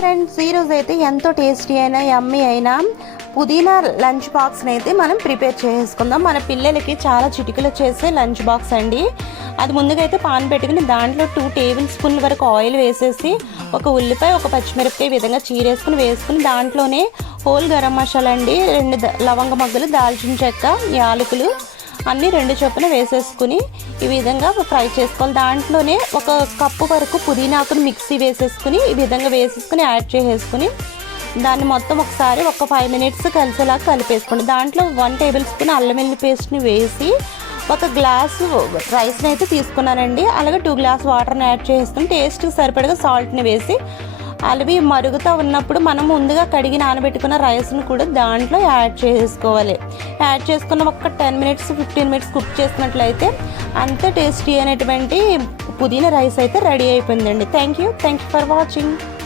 Friends, ఈరోజు అయితే ఎంతో టేస్టీ అయినా యమ్మీ అయినా పుదీనా లంచ్ బాక్స్ని అయితే మనం ప్రిపేర్ చేసుకుందాం. మన పిల్లలకి చాలా చిటికలు చేసే లంచ్ బాక్స్ అండి. అది ముందుగా అయితే పాన్ పెట్టుకుని దాంట్లో 2 టేబుల్ స్పూన్ల వరకు ఆయిల్ వేసేసి ఒక ఉల్లిపాయ, ఒక పచ్చిమిరపకాయ విధంగా చీరేసుకుని వేసుకుని దాంట్లోనే హోల్ గరం మసాలా అండి, 2 లవంగ మొగ్గలు, దాల్చిన చెక్క, యాలకులు అన్నీ 2 చొప్పున వేసేసుకుని ఈ విధంగా ఫ్రై చేసుకోవాలి. దాంట్లోనే 1 కప్పు వరకు పుదీనాకుని మిక్సీ వేసేసుకుని ఈ విధంగా వేసేసుకుని యాడ్ చేసేసుకుని దాన్ని మొత్తం ఒకసారి 5 మినిట్స్ కలిసేలా కలిపేసుకోండి. దాంట్లో 1 టేబుల్ స్పూన్ అల్లం వెల్లుల్లి పేస్ట్ని వేసి 1 గ్లాసు రైస్ని అయితే తీసుకున్నానండి. అలాగే 2 గ్లాస్ వాటర్ని యాడ్ చేసుకుని టేస్ట్కి సరిపడగా సాల్ట్ని వేసి అవి మరుగుతూ ఉన్నప్పుడు మనం ముందుగా కడిగి నానబెట్టుకున్న రైస్ని కూడా దాంట్లో యాడ్ చేసుకోవాలి. యాడ్ చేసుకున్న ఒక 10 మినిట్స్ 15 మినిట్స్ కుక్ చేసుకున్నట్లయితే అంత టేస్టీ అయినటువంటి పుదీనా రైస్ అయితే రెడీ అయిపోయిందండి. Thank you for watching.